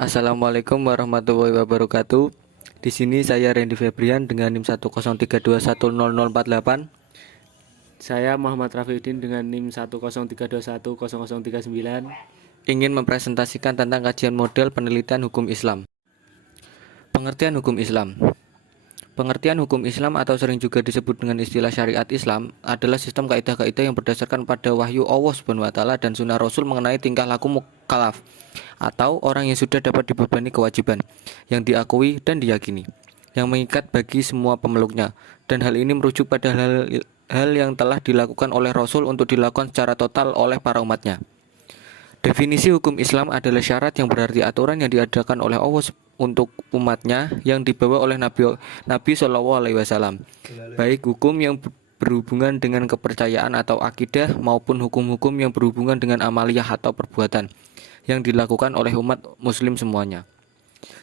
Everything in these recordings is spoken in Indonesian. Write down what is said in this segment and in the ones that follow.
Assalamualaikum warahmatullahi wabarakatuh. Di sini saya Randy Febrian dengan NIM 103210048. Saya Muhammad Rafiuddin dengan NIM 103210039. Ingin mempresentasikan tentang kajian model penelitian hukum Islam. Pengertian hukum Islam. Pengertian hukum Islam atau sering juga disebut dengan istilah syariat Islam adalah sistem kaidah-kaidah yang berdasarkan pada wahyu Allah Subhanahu wa taala dan sunnah Rasul mengenai tingkah laku mukallaf atau orang yang sudah dapat dibebani kewajiban yang diakui dan diyakini, yang mengikat bagi semua pemeluknya, dan hal ini merujuk pada hal yang telah dilakukan oleh Rasul untuk dilakukan secara total oleh para umatnya. Definisi hukum Islam adalah syarat yang berarti aturan yang diadakan oleh Allah untuk umatnya yang dibawa oleh Nabi Shallallahu Alaihi Wasallam, baik hukum yang berhubungan dengan kepercayaan atau akidah maupun hukum-hukum yang berhubungan dengan amaliyah atau perbuatan yang dilakukan oleh umat muslim semuanya.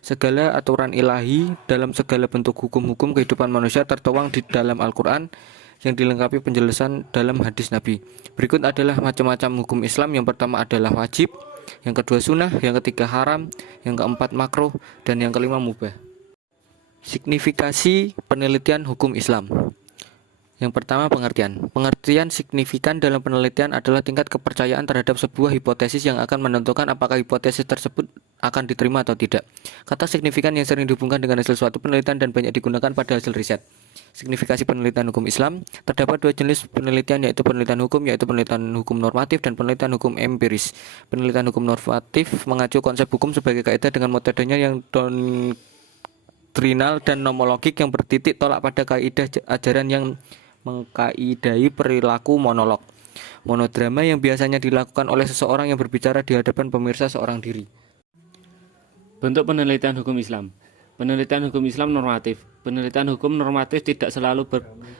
Segala aturan ilahi dalam segala bentuk hukum-hukum kehidupan manusia tertuang di dalam Al-Quran yang dilengkapi penjelasan dalam hadis Nabi. Berikut adalah macam-macam hukum Islam. Yang pertama adalah wajib, yang kedua sunnah, yang ketiga haram, yang keempat makruh, dan yang kelima mubah. Signifikasi penelitian hukum Islam. Yang pertama, pengertian. Pengertian signifikan dalam penelitian adalah tingkat kepercayaan terhadap sebuah hipotesis yang akan menentukan apakah hipotesis tersebut akan diterima atau tidak. Kata signifikan yang sering dihubungkan dengan hasil suatu penelitian dan banyak digunakan pada hasil riset. Signifikasi penelitian hukum Islam. Terdapat dua jenis penelitian, yaitu penelitian hukum normatif dan penelitian hukum empiris. Penelitian hukum normatif mengacu konsep hukum sebagai kaidah dengan metodenya yang doktrinal dan nomologik yang bertitik tolak pada kaidah ajaran yang mengkaidai perilaku monolog, monodrama yang biasanya dilakukan oleh seseorang yang berbicara di hadapan pemirsa seorang diri. Bentuk penelitian hukum Islam. Penelitian hukum Islam normatif. Penelitian hukum normatif tidak selalu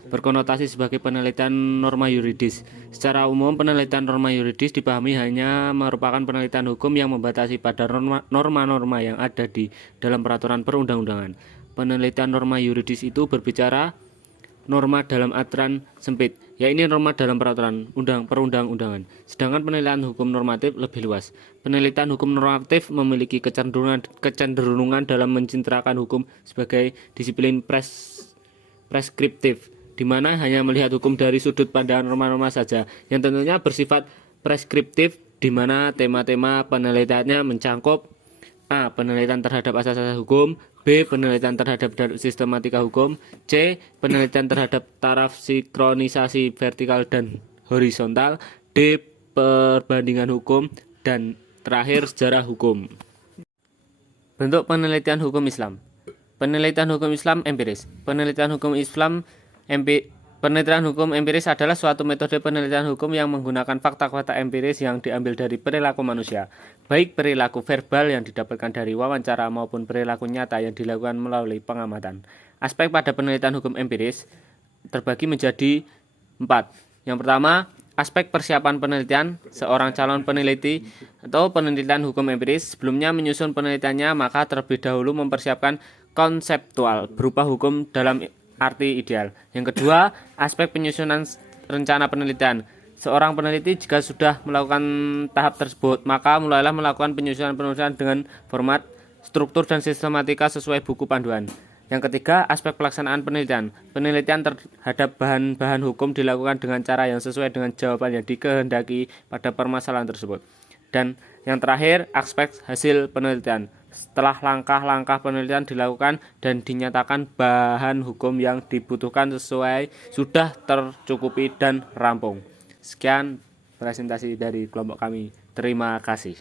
berkonotasi sebagai penelitian norma yuridis. Secara umum, penelitian norma yuridis dipahami hanya merupakan penelitian hukum yang membatasi pada norma-norma yang ada di dalam peraturan perundang-undangan. Penelitian norma yuridis itu berbicara norma dalam aturan sempit, yaitu norma dalam peraturan perundang-undangan. Sedangkan penelitian hukum normatif lebih luas. Penelitian hukum normatif memiliki kecenderungan dalam mencintrakan hukum sebagai disiplin preskriptif, di mana hanya melihat hukum dari sudut pandang norma-norma saja, yang tentunya bersifat preskriptif, di mana tema-tema penelitiannya mencakup A. Penelitian terhadap asas-asas hukum, B. Penelitian terhadap sistematika hukum, C. Penelitian terhadap taraf sinkronisasi vertikal dan horizontal, D. Perbandingan hukum, dan terakhir sejarah hukum. Bentuk penelitian hukum Islam. Penelitian hukum Islam empiris. Penelitian hukum empiris adalah suatu metode penelitian hukum yang menggunakan fakta-fakta empiris yang diambil dari perilaku manusia, baik perilaku verbal yang didapatkan dari wawancara maupun perilaku nyata yang dilakukan melalui pengamatan. Aspek pada penelitian hukum empiris terbagi menjadi 4. Yang pertama, aspek persiapan penelitian. Seorang calon peneliti atau penelitian hukum empiris sebelumnya menyusun penelitiannya, maka terlebih dahulu mempersiapkan konseptual berupa hukum dalam arti ideal. Yang kedua, aspek penyusunan rencana penelitian. Seorang peneliti jika sudah melakukan tahap tersebut, maka mulailah melakukan penyusunan dengan format, struktur, dan sistematika sesuai buku panduan. Yang ketiga, aspek pelaksanaan penelitian. Penelitian terhadap bahan-bahan hukum dilakukan dengan cara yang sesuai dengan jawaban yang dikehendaki pada permasalahan tersebut. Dan yang terakhir, aspek hasil penelitian. Setelah langkah-langkah penelitian dilakukan dan dinyatakan bahan hukum yang dibutuhkan sudah tercukupi dan rampung. Sekian presentasi dari kelompok kami. Terima kasih.